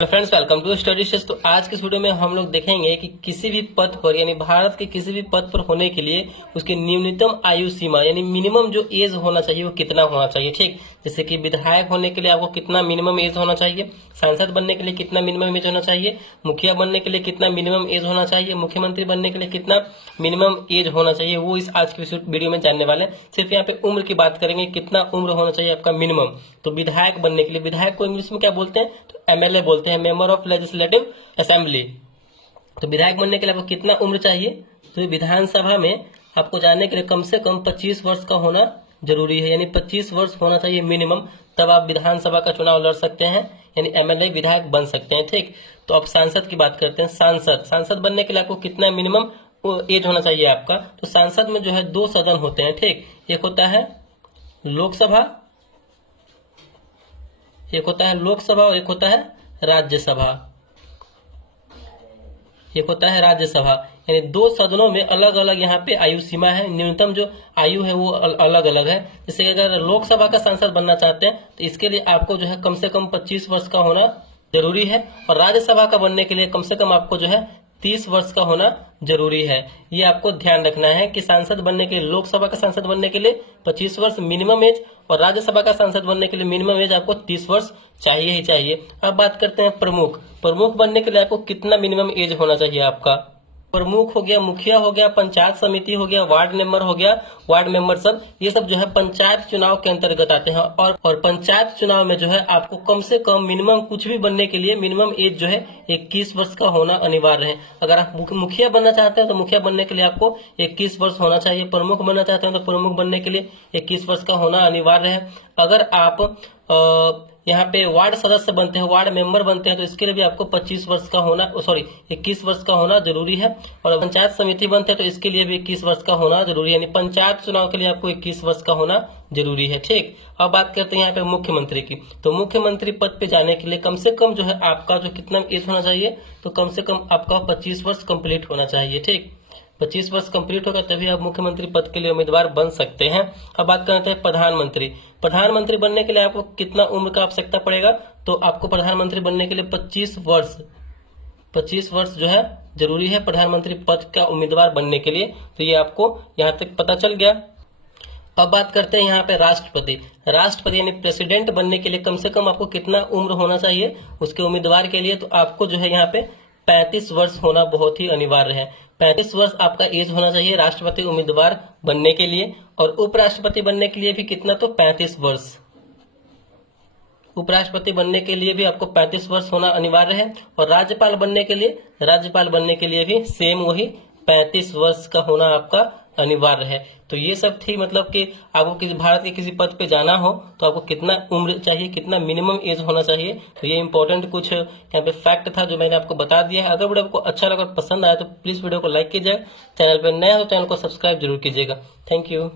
Friends, welcome to study sesh. तो आज के इस वीडियो में हम लोग देखेंगे कि किसी भी पद पर यानी भारत के किसी भी पद पर होने के लिए उसकी न्यूनतम आयु सीमा यानी मिनिमम जो एज होना चाहिए वो कितना होना चाहिए। ठीक, जैसे कि विधायक होने के लिए आपको कितना मिनिमम एज होना चाहिए, सांसद बनने के लिए कितना मिनिमम एज होना चाहिए, मुखिया बनने के लिए कितना मिनिमम एज होना चाहिए, मुख्यमंत्री बनने के लिए कितना मिनिमम एज होना चाहिए, वो इस आज की वीडियो में जानने वाले हैं। सिर्फ यहाँ पे उम्र की बात करेंगे, कितना उम्र होना चाहिए आपका मिनिमम। तो विधायक बनने के लिए, विधायक को इंग्लिश में क्या बोलते हैं, तो एमएलए बोलते हैं, मेंबर ऑफ लेजिस्लेटिव असेंबली। तो विधायक बनने के लिए आपको कितना उम्र चाहिए, तो विधानसभा में आपको जाने के लिए कम से कम 25 वर्ष का होना जरूरी है, यानी 25 वर्ष होना चाहिए मिनिमम, तब आप विधानसभा का चुनाव लड़ सकते हैं, यानी एमएलए विधायक बन सकते हैं। ठीक, तो अब सांसद की बात करते हैं। सांसद बनने के लिए आपको कितना मिनिमम एज होना चाहिए आपका, तो सांसद में जो है 2 सदन होते हैं। ठीक, एक होता है लोकसभा, एक होता है लोकसभा और एक होता है राज्यसभा, एक होता है राज्यसभा, यानी 2 सदनों में अलग अलग यहाँ पे आयु सीमा है, न्यूनतम जो आयु है वो अलग अलग है। जैसे अगर लोकसभा का सांसद बनना चाहते हैं तो इसके लिए आपको जो है कम से कम 25 वर्ष का होना जरूरी है, और राज्यसभा का बनने के लिए कम से कम आपको जो है 30 वर्ष का होना जरूरी है। ये आपको ध्यान रखना है कि सांसद बनने के लिए, लोकसभा का सांसद बनने के लिए 25 वर्ष मिनिमम एज, और राज्यसभा का सांसद बनने के लिए मिनिमम एज आपको 30 वर्ष चाहिए ही चाहिए। अब बात करते हैं प्रमुख बनने के लिए आपको कितना मिनिमम एज होना चाहिए आपका। प्रमुख हो गया, मुखिया हो गया, पंचायत समिति हो गया, वार्ड मेंबर हो गया, वार्ड मेंबर सब ये सब जो है पंचायत चुनाव के अंतर्गत आते हैं, और पंचायत चुनाव में जो है आपको कम से कम मिनिमम कुछ भी बनने के लिए मिनिमम एज जो है 21 वर्ष का होना अनिवार्य है। अगर आप मुखिया बनना चाहते हैं तो मुखिया बनने के लिए आपको 21 वर्ष होना चाहिए, प्रमुख बनना चाहते हैं तो प्रमुख बनने के लिए 21 वर्ष का होना अनिवार्य है। अगर आप यहाँ पे वार्ड सदस्य बनते हैं, वार्ड मेंबर बनते हैं, तो इसके लिए भी आपको 25 वर्ष का होना 21 वर्ष का होना जरूरी है, और पंचायत समिति बनते हैं तो इसके लिए भी 21 वर्ष का होना जरूरी है, यानी पंचायत चुनाव के लिए आपको 21 वर्ष का होना जरूरी है। ठीक, अब बात करते हैं यहाँ पे मुख्यमंत्री की। तो मुख्यमंत्री पद पे जाने के लिए कम से कम जो है आपका जो कितना एज होना चाहिए, तो कम से कम आपका 25 वर्ष कंप्लीट होना चाहिए। ठीक, 25 वर्ष कंप्लीट होगा तभी आप मुख्यमंत्री पद के लिए उम्मीदवार बन सकते हैं। अब बात करते हैं प्रधानमंत्री बनने के लिए आपको कितना उम्र का आवश्यकता पड़ेगा, तो आपको प्रधानमंत्री बनने के लिए 25 वर्ष जो है जरूरी है प्रधानमंत्री पद का उम्मीदवार बनने के लिए। तो ये आपको यहाँ तक पता चल गया। अब बात करते हैं यहाँ पे राष्ट्रपति यानी प्रेसिडेंट बनने के लिए कम से कम आपको कितना उम्र होना चाहिए उसके उम्मीदवार के लिए, तो आपको जो है यहाँ पे 35 वर्ष होना बहुत ही अनिवार्य है। 35 वर्ष आपका एज होना चाहिए राष्ट्रपति उम्मीदवार बनने के लिए, और उपराष्ट्रपति बनने के लिए भी कितना, तो 35 वर्ष। उपराष्ट्रपति बनने के लिए भी आपको 35 वर्ष होना अनिवार्य है, और राज्यपाल बनने के लिए भी सेम वही 35 वर्ष का होना आपका अनिवार्य है। तो ये सब थी, मतलब कि आपको किसी भारत के किसी पद पे जाना हो तो आपको कितना उम्र चाहिए, कितना मिनिमम एज होना चाहिए। तो ये इंपॉर्टेंट कुछ यहाँ पे फैक्ट था जो मैंने आपको बता दिया है। अगर वीडियो आपको अच्छा लगा, पसंद आया तो प्लीज वीडियो को लाइक कीजिएगा, चैनल पे नया हो तो चैनल को सब्सक्राइब जरूर कीजिएगा। Thank you.